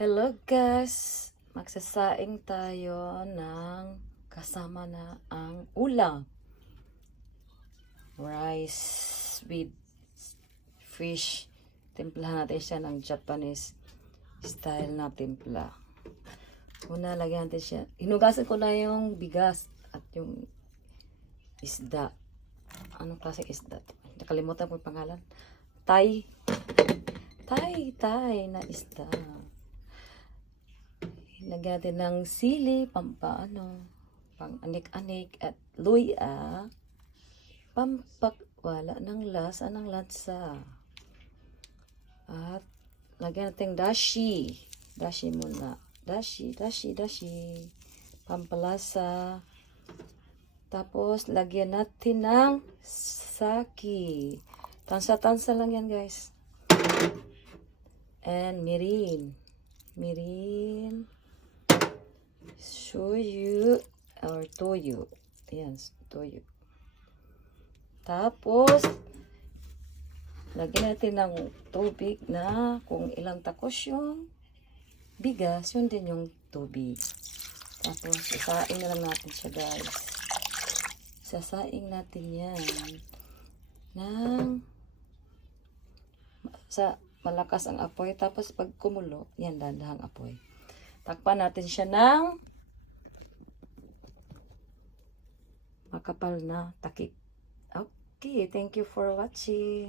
Hello guys! Magsasaing tayo ng kasama na ang ulam. Rice with fish. Timplahan natin siya ng Japanese style na timpla. Una, lagyan natin siya. Hinugasan ko na yung bigas at yung isda. Anong klaseng isda? Nakalimutan ko yung pangalan. Thai na isda. Lagyan natin ng sili, pang anik-anik at luya, pampakwala ng lansa. At lagyan natin dashi. Dashi muna. Dashi. Pampalasa. Tapos, lagyan natin ng saki. Tansa-tansa lang yan, guys. And mirin. Shoyu or toyo. Ayan, toyo. Tapos, lagyan natin ng tubig na kung ilang takos yung bigas, yun din yung tubig. Tapos, isasaing na lang natin siya, guys. Isasaing natin yan sa malakas ang apoy. Tapos, pag kumulo, yan, dandahang apoy. Takpan natin siya ng makapal na takip. Okay, thank you for watching.